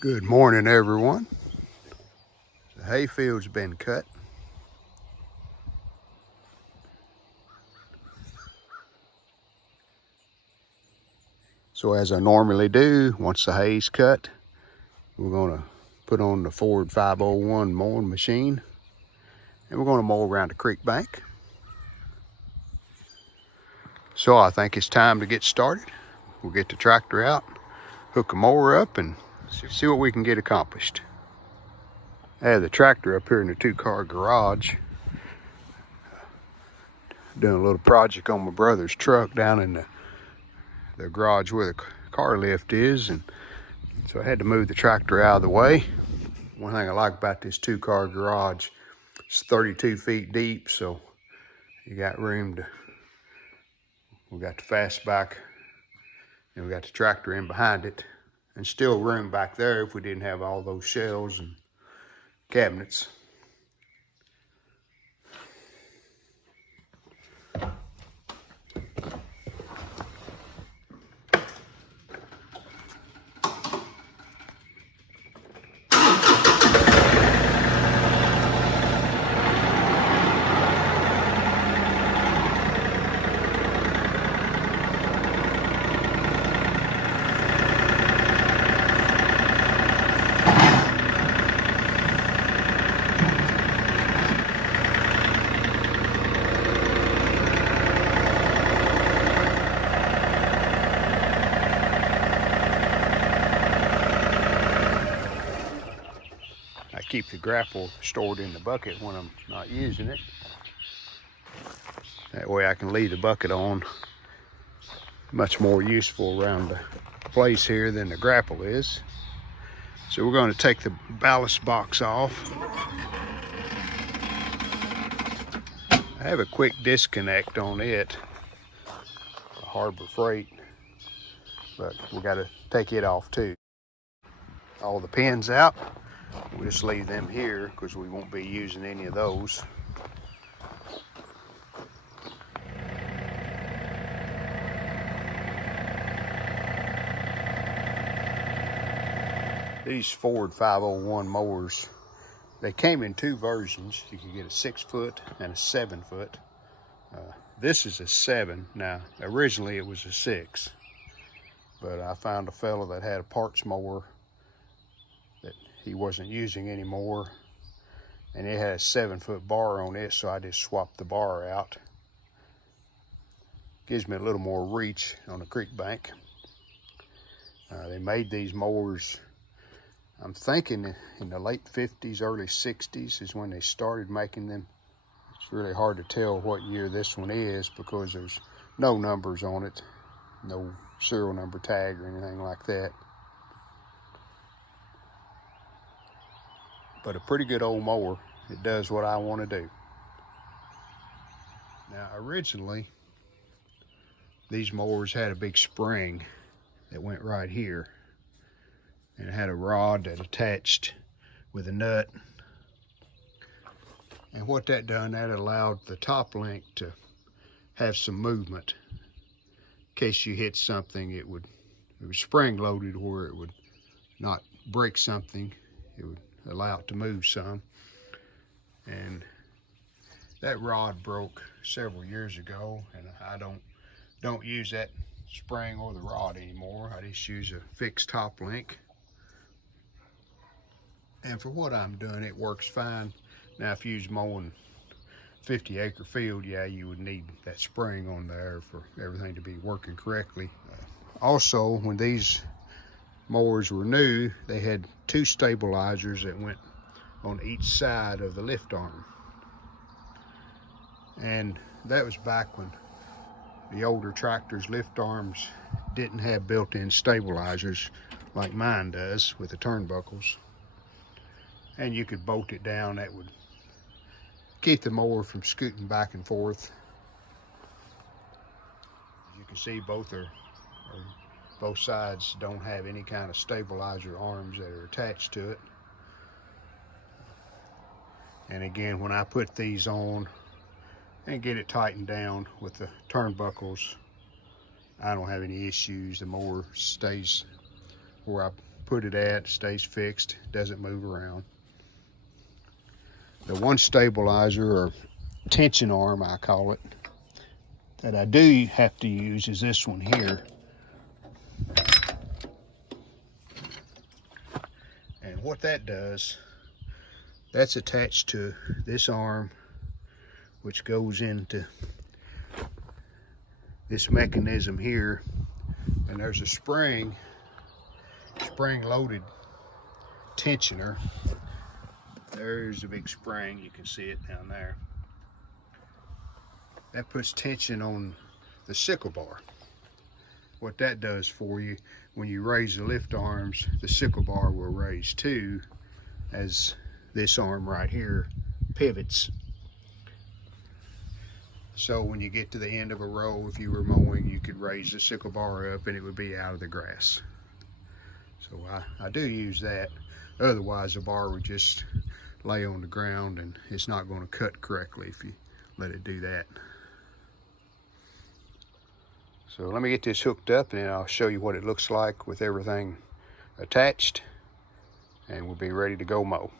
Good morning, everyone. The hayfield's been cut. So as I normally do, once the hay's cut, we're gonna put on the Ford 501 mowing machine and we're gonna mow around the creek bank. So I think it's time to get started. We'll get the tractor out, hook a mower up, and see what we can get accomplished. I have the tractor up here in the 2-car garage. Doing a little project on my brother's truck down in the garage where the car lift is, and so I had to move the tractor out of the way. One thing I like about this 2-car garage, it's 32 feet deep, so you got room to, we got the fastback and we got the tractor in behind it, and still room back there if we didn't have all those shelves and cabinets. I keep the grapple stored in the bucket when I'm not using it. That way I can leave the bucket on. Much more useful around the place here than the grapple is. So we're going to take the ballast box off. I have a quick disconnect on it, a Harbor Freight, but we got to take it off too. All the pins out. We'll just leave them here because we won't be using any of those. These Ford 501 mowers, they came in 2 versions. You could get a 6-foot and a 7-foot. This is a 7. Now, originally it was a 6, but I found a fella that had a parts mower that he wasn't using anymore, and it had a 7-foot bar on it, so I just swapped the bar out. Gives me a little more reach on the creek bank. They made these mowers, I'm thinking in the late 50s, early 60s is when they started making them. It's really hard to tell what year this one is because there's no numbers on it, no serial number tag or anything like that. But a pretty good old mower. It does what I want to do. Now originally, these mowers had a big spring that went right here, and it had a rod that attached with a nut. And what that done, that allowed the top link to have some movement. In case you hit something, it was spring loaded where it would not break something. It would allow it to move some. And that rod broke several years ago, and I don't use that spring or the rod anymore. I just use a fixed top link. And for what I'm doing, it works fine. Now, if you was mowing 50-acre field, yeah, you would need that spring on there for everything to be working correctly. Also, when these mowers were new, they had 2 stabilizers that went on each side of the lift arm. And that was back when the older tractors' lift arms didn't have built-in stabilizers like mine does with the turnbuckles. And you could bolt it down. That would keep the mower from scooting back and forth. As you can see, both sides don't have any kind of stabilizer arms that are attached to it. And again, when I put these on and get it tightened down with the turnbuckles, I don't have any issues. The mower stays where I put it at, stays fixed, doesn't move around. The one stabilizer, or tension arm I call it, that I do have to use is this one here. And what that does, that's attached to this arm, which goes into this mechanism here. And there's a spring loaded tensioner. There's a big spring, you can see it down there. That puts tension on the sickle bar. What that does for you, when you raise the lift arms, the sickle bar will raise too, as this arm right here pivots. So when you get to the end of a row, if you were mowing, you could raise the sickle bar up and it would be out of the grass. So I do use that. Otherwise the bar would just lay on the ground and it's not going to cut correctly if you let it do that. So let me get this hooked up and then I'll show you what it looks like with everything attached, and we'll be ready to go mow.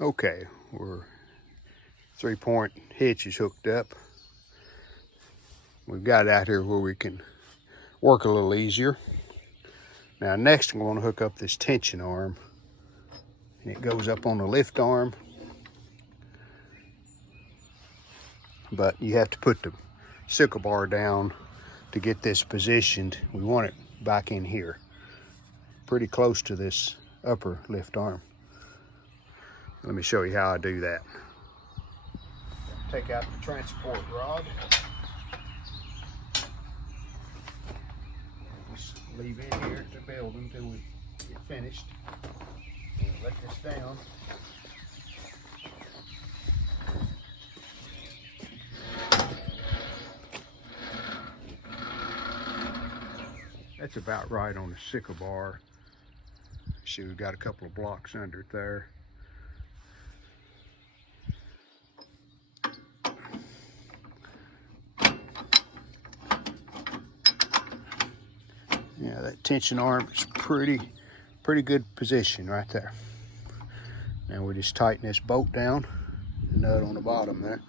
Okay, we're 3-point hitch is hooked up. We've got it out here where we can work a little easier. Now next I'm going to hook up this tension arm, and it goes up on the lift arm, but you have to put the sickle bar down to get this positioned. We want it back in here, pretty close to this upper lift arm. Let me show you how I do that. Take out the transport rod. Just leave it here to build until we get finished. And let this down. That's about right on the sickle bar. See, we've got a couple of blocks under it there. Yeah, that tension arm is pretty good position right there. Now we just tighten this bolt down, the nut on the bottom there,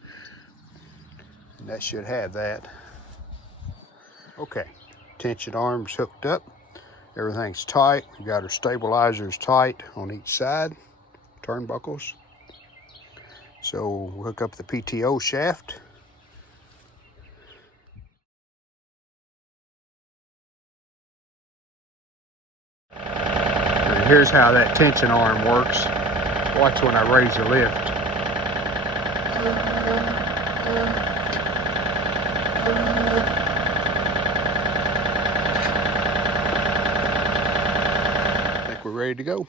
and that should have that. Okay, tension arm's hooked up, everything's tight. We got our stabilizers tight on each side, turnbuckles. So we'll hook up the PTO shaft. Here's how that tension arm works. Watch when I raise the lift. I think we're ready to go.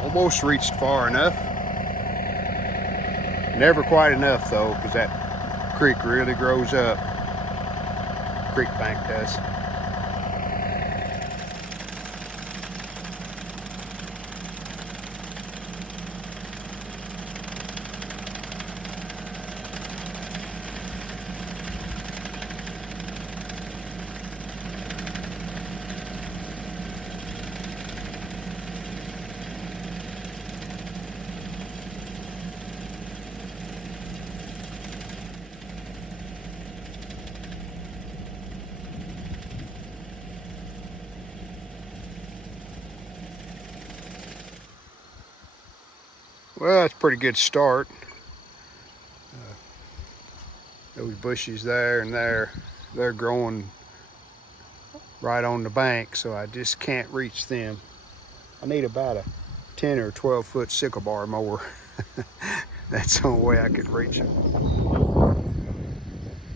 Almost reached far enough. Never quite enough though, because that creek really grows up. Creek bank does. Well, that's a pretty good start. Those bushes there and there, they're growing right on the bank, so I just can't reach them. I need about a 10 or 12 foot sickle bar mower. That's the only way I could reach them.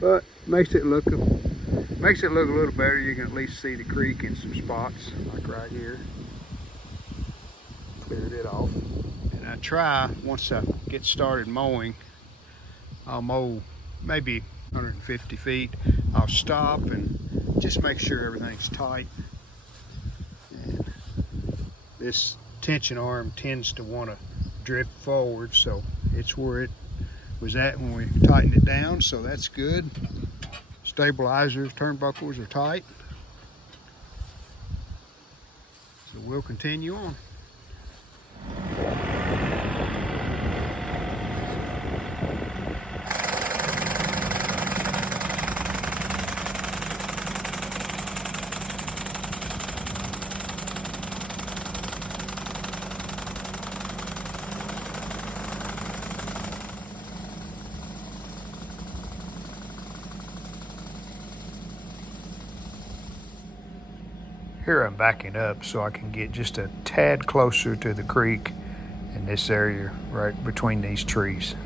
But makes it look a little better. You can at least see the creek in some spots, like right here. Cleared it off. And I try, once I get started mowing, I'll mow maybe 150 feet. I'll stop and just make sure everything's tight. And this tension arm tends to want to drift forward, so it's where it was at when we tightened it down, so that's good. Stabilizers, turnbuckles are tight. So we'll continue on. Here I'm backing up so I can get just a tad closer to the creek in this area right between these trees.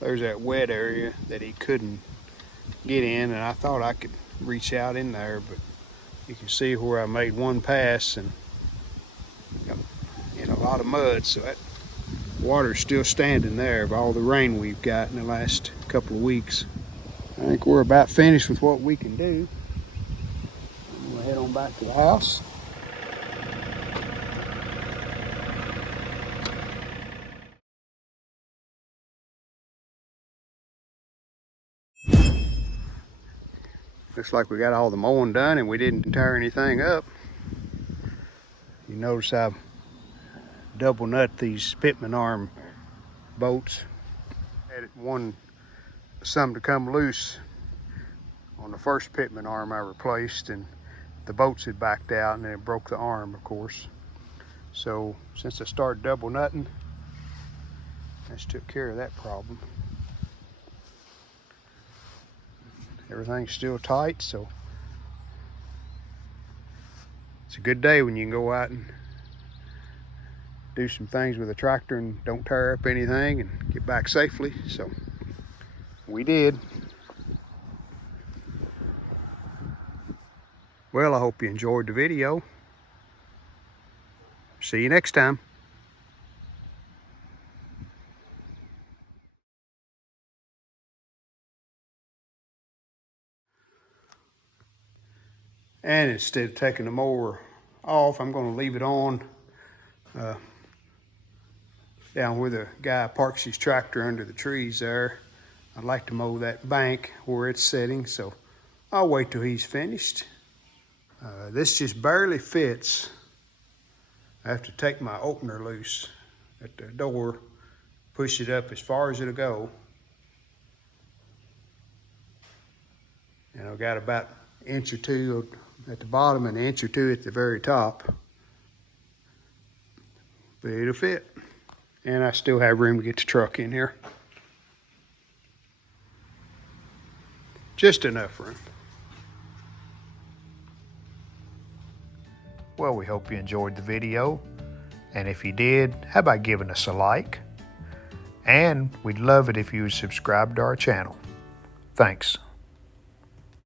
There's that wet area that he couldn't get in, and I thought I could reach out in there, but you can see where I made one pass and got in a lot of mud, so that water's still standing there of all the rain we've got in the last couple of weeks. I think we're about finished with what we can do. I'm gonna head on back to the house. Looks like we got all the mowing done and we didn't tear anything up. You notice I've double nut these Pitman arm bolts. Had some to come loose On the first pitman arm I replaced, and the bolts had backed out and then it broke the arm, of course. So since I started double nutting, that's took care of that problem. Everything's still tight, so it's a good day when you can go out and do some things with a tractor and don't tear up anything and get back safely. So we did. Well, I hope you enjoyed the video. See you next time. And instead of taking the mower off, I'm going to leave it on down where the guy parks his tractor under the trees there. I'd like to mow that bank where it's sitting, so I'll wait till he's finished. This just barely fits. I have to take my opener loose at the door, push it up as far as it'll go. And I've got about an inch or two at the bottom and an inch or two at the very top. But it'll fit. And I still have room to get the truck in here. Just enough room. Well, we hope you enjoyed the video. And if you did, how about giving us a like? And we'd love it if you would subscribe to our channel. Thanks.